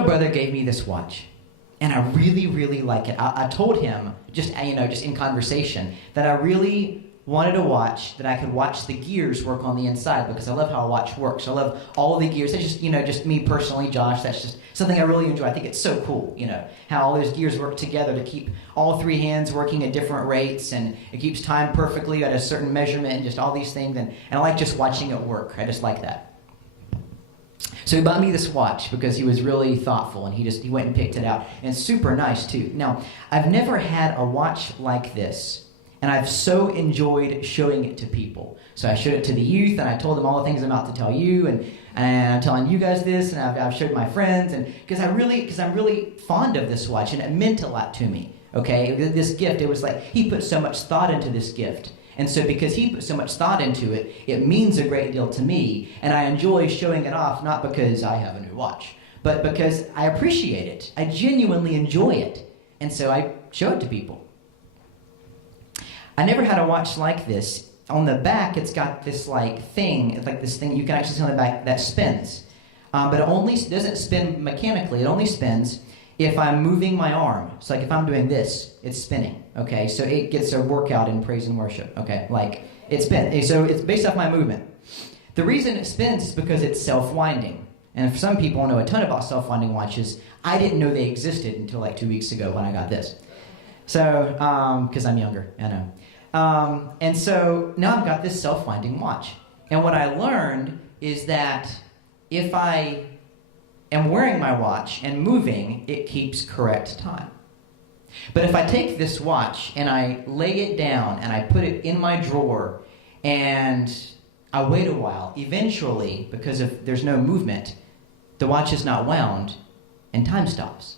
my brother gave me this watch, and I really, really like it. I told him, just in conversation, that I really wanted a watch that I could watch the gears work on the inside, because I love how a watch works. I love all of the gears. That's just me personally, Josh. That's just something I really enjoy. I think it's so cool, how all those gears work together to keep all three hands working at different rates, and it keeps time perfectly at a certain measurement, and just all these things. And I like just watching it work. I just like that. So he bought me this watch because he was really thoughtful, and he went and picked it out. And it's super nice too. Now, I've never had a watch like this, and I've so enjoyed showing it to people. So I showed it to the youth, and I told them all the things I'm about to tell you, and I'm telling you guys this, and I've showed my friends, and because I'm really fond of this watch, and it meant a lot to me. Okay, this gift, it was like he put so much thought into this gift. And so because he put so much thought into it, it means a great deal to me, and I enjoy showing it off, not because I have a new watch, but because I appreciate it. I genuinely enjoy it, and so I show it to people. I never had a watch like this. On the back, it's got this thing you can actually see on the back that spins. But it only doesn't spin mechanically. It only spins if I'm moving my arm. So if I'm doing this, it's spinning. Okay, so it gets a workout in praise and worship. Okay, it spins. So it's based off my movement. The reason it spins is because it's self-winding. And for some people know a ton about self-winding watches. I didn't know they existed until 2 weeks ago when I got this. So, because I'm younger, I know. And so now I've got this self-winding watch. And what I learned is that if I am wearing my watch and moving, it keeps correct time. But if I take this watch and I lay it down and I put it in my drawer and I wait a while, eventually, because if there's no movement, the watch is not wound and time stops.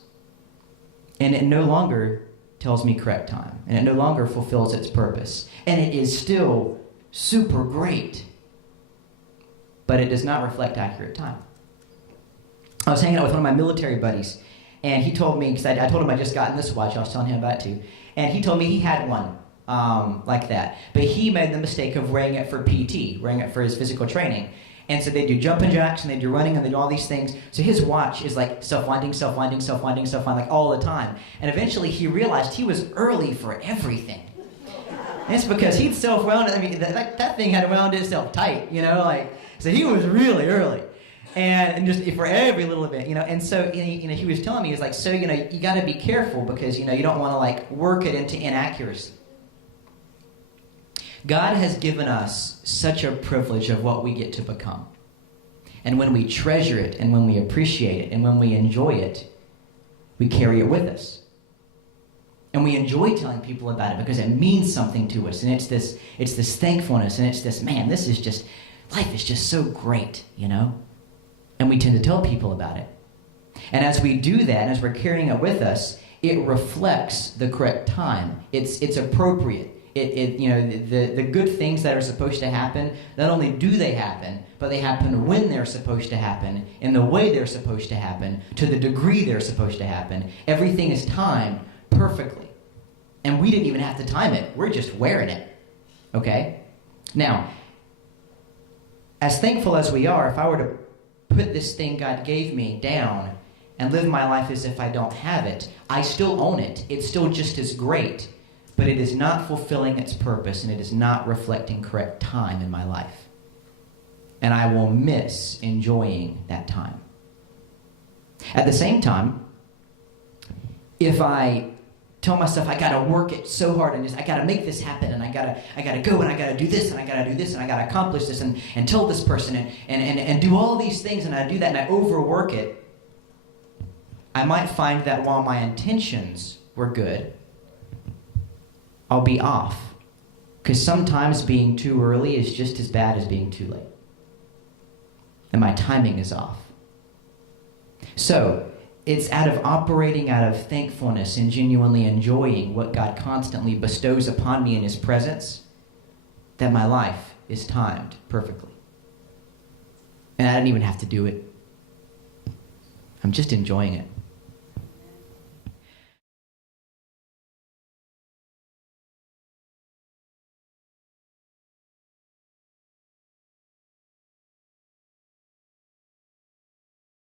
And it no longer tells me correct time, and it no longer fulfills its purpose. And it is still super great, but it does not reflect accurate time. I was hanging out with one of my military buddies, and he told me, because I told him I just gotten this watch, I was telling him about it too, and he told me he had one like that, but he made the mistake of wearing it for PT, wearing it for his physical training. And so they do jumping jacks, and they do running, and they do all these things. So his watch is self-winding, self-winding, self-winding, self-winding, all the time. And eventually he realized he was early for everything. And it's because he'd self-wound it. I mean, that thing had wound itself tight, so he was really early. And just for every little bit, And so, he was telling me, he was like, so, you got to be careful because, you don't want to, work it into inaccuracy. God has given us such a privilege of what we get to become. And when we treasure it, and when we appreciate it, and when we enjoy it, we carry it with us. And we enjoy telling people about it because it means something to us. And it's this thankfulness, and it's this, man, life is just so great, And we tend to tell people about it. And as we do that, and as we're carrying it with us, it reflects the correct time. It's appropriate. The good things that are supposed to happen, not only do they happen, but they happen when they're supposed to happen, in the way they're supposed to happen, to the degree they're supposed to happen. Everything is timed perfectly. And we didn't even have to time it. We're just wearing it. Okay? Now, as thankful as we are, if I were to put this thing God gave me down and live my life as if I don't have it, I still own it. It's still just as great. But it is not fulfilling its purpose, and it is not reflecting correct time in my life. And I will miss enjoying that time. At the same time, if I tell myself I gotta work it so hard and I gotta make this happen, and I gotta go, and I gotta do this, and I gotta do this, and I gotta accomplish this, and tell this person, and do all these things, and I do that, and I overwork it, I might find that while my intentions were good, I'll be off. Because sometimes being too early is just as bad as being too late. And my timing is off. So, it's operating out of thankfulness and genuinely enjoying what God constantly bestows upon me in His presence that my life is timed perfectly. And I didn't even have to do it. I'm just enjoying it.